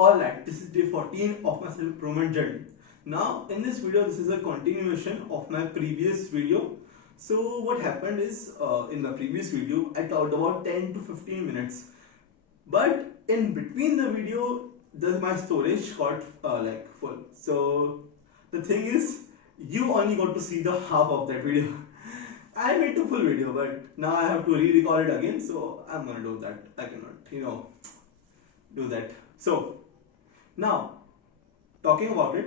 Alright, this is day 14 of my self-improvement journey. Now, in this video, this is a continuation of my previous video. So, what happened is, in the previous video, I talked about 10 to 15 minutes. But in between the video, my storage got full. So, the thing is, you only got to see the half of that video. I made the full video, but now I have to re-record it again. So, I'm gonna do that. I cannot, do that. So, now, talking about it,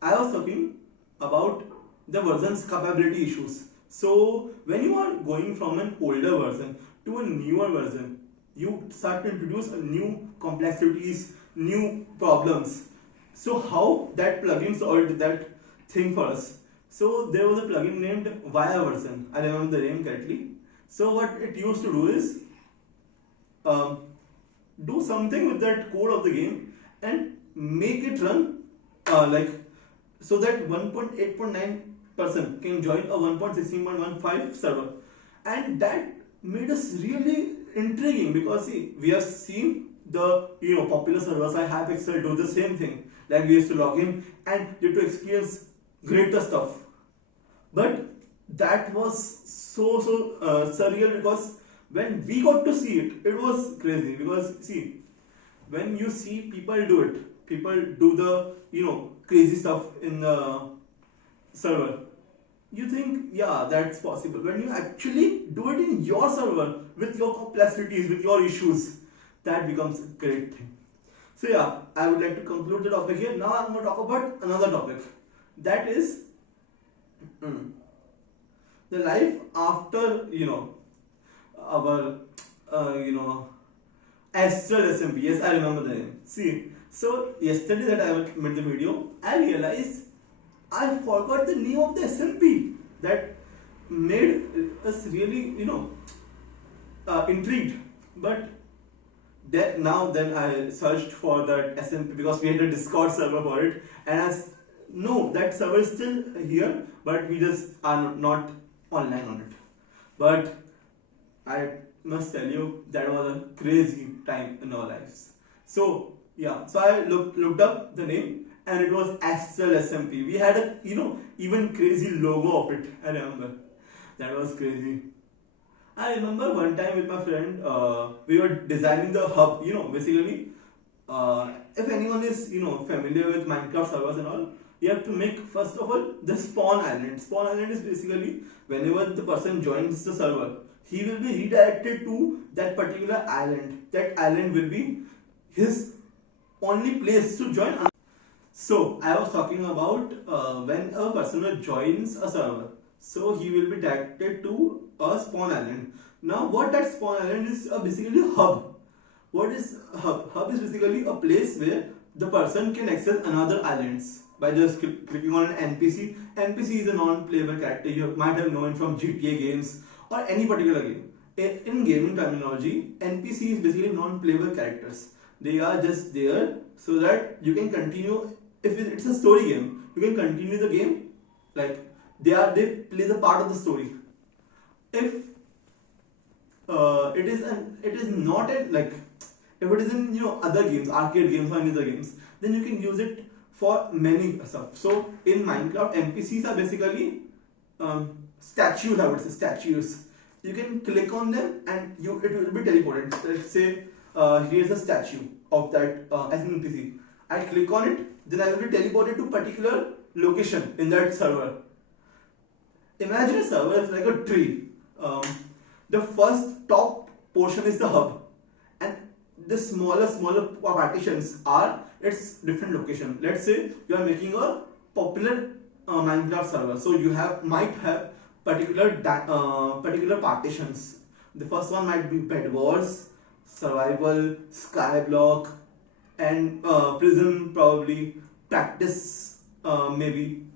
I was talking about the version's capability issues. So, when you are going from an older version to a newer version, you start to introduce new complexities, new problems. So, how that plugin solved that thing for us? So, there was a plugin named ViaVersion. I remember the name correctly. So, what it used to do is do something with that code of the game and make it run so that 1.8.9% can join a 1.16.15 server, and that made us really intriguing because see, we have seen the popular servers like Hypixel do the same thing, like we used to log in and get to experience greater stuff, but that was so surreal because when we got to see it, it was crazy because see, when you see people do it, people do the crazy stuff in the server, you think yeah, that's possible. When you actually do it in your server with your complexities, with your issues, that becomes a great thing. So yeah, I would like to conclude the topic here. Now I'm going to talk about another topic, that is the life after our Astral SMP. Yes, I remember the name. See, so yesterday that I made the video, I realized I forgot the name of the SMP that made us really intrigued. But then I searched for that SMP because we had a Discord server for it, and I know that server is still here, but we just are not online on it. But I must tell you, that was a crazy time in our lives. So yeah, so I looked up the name and it was Astral SMP. We had a even crazy logo of it. I remember that was crazy. I remember one time with my friend, we were designing the hub. Basically, if anyone is familiar with Minecraft servers and all, you have to make first of all the spawn island. Spawn island is basically whenever the person joins the server, he will be redirected to that particular island. That island will be his only place to join. So I was talking about when a person joins a server, so he will be directed to a spawn island. Now what that spawn island is basically a hub. What is hub? Hub is basically a place where the person can access another islands by just clicking on an NPC. NPC is a non-playable character. You might have known from GTA games or any particular game. In gaming terminology, NPC is basically non-playable characters. They are just there so that you can continue. If it's a story game, you can continue the game like they play the part of the story. If it is not if it is in other games, arcade games or any other games, then you can use it for many stuff. So in Minecraft, NPCs are basically statues. I would say statues. You can click on them and it will be teleported. Let's say here's a statue of that NPC. I click on it, then I will be teleported to particular location in that server. Imagine a server is like a tree. The first top portion is the hub, and the smaller partitions are its different location. Let's say you are making a popular Minecraft server, so you might have particular partitions. The first one might be Bedwars, Survival, Skyblock, and Prism, probably Practice, maybe.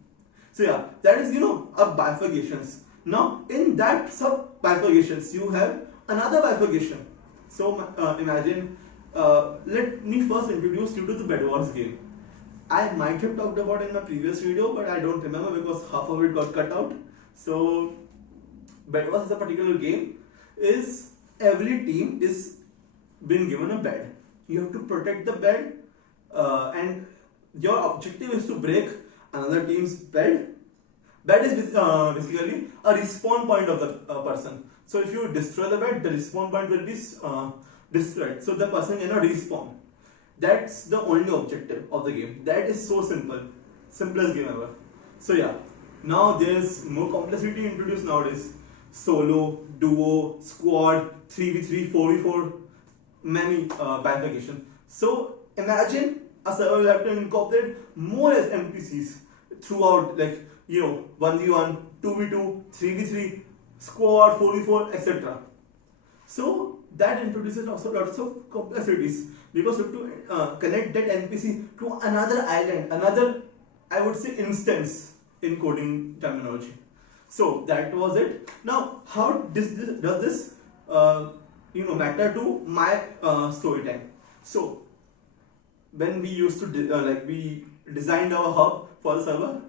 So yeah, that is a bifurcations. Now in that sub bifurcations you have another bifurcation. So imagine, let me first introduce you to the Bedwars game. I might have talked about it in my previous video, but I don't remember because half of it got cut out. So Bedwars is a particular game. Is every team is been given a bed. You have to protect the bed and your objective is to break another team's bed. Bed is basically a respawn point of the person. So if you destroy the bed, the respawn point will be destroyed. So the person cannot respawn. That's the only objective of the game. That is so simple. Simplest game ever. So yeah, now there's more complexity introduced nowadays. Solo, duo, squad, 3v3, 4v4, many bifurcation. So imagine a server will have to incorporate more as NPCs throughout, like, 1v1, 2v2, 3v3, squad, 4v4, etc. So that introduces also lots of complexities, because you have to connect that NPC to another island, another, I would say, instance in coding terminology. So that was it. Now, how does this matter to my story time? So when we used to we designed our hub for the server,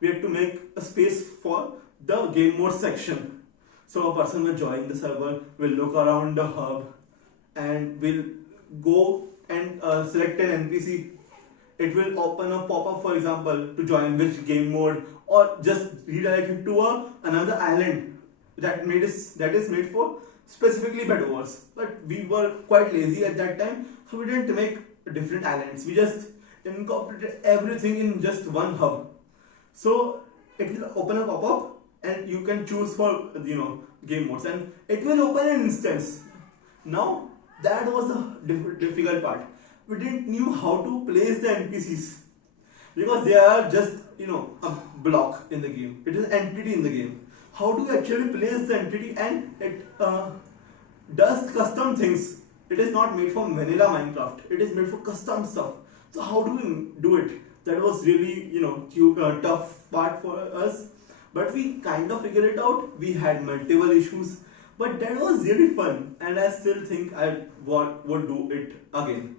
we had to make a space for the game mode section. So a person will join the server, will look around the hub, and will go and select an NPC. It will open a pop-up, for example, to join which game mode, or just redirect it to another island that is made for specifically Bedwars. But we were quite lazy at that time, so we didn't make different islands. We just incorporated everything in just one hub. So it will open a pop-up, and you can choose for game modes, and it will open an instance. Now that was the difficult part. We didn't knew how to place the NPCs, because they are just a block in the game. It is an entity in the game. How do you actually place the entity, and it does custom things. It is not made for vanilla Minecraft. It is made for custom stuff. So how do we do it? That was really tough part for us, but we kind of figured it out. We had multiple issues, but that was really fun, and I still think I would do it again.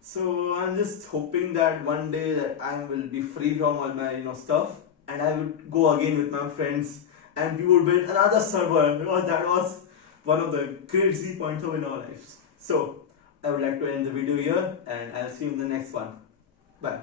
So I'm just hoping that one day that I will be free from all my stuff, and I would go again with my friends, and we would build another server, because that was one of the crazy points of in our lives. So I would like to end the video here, and I'll see you in the next one. Bye.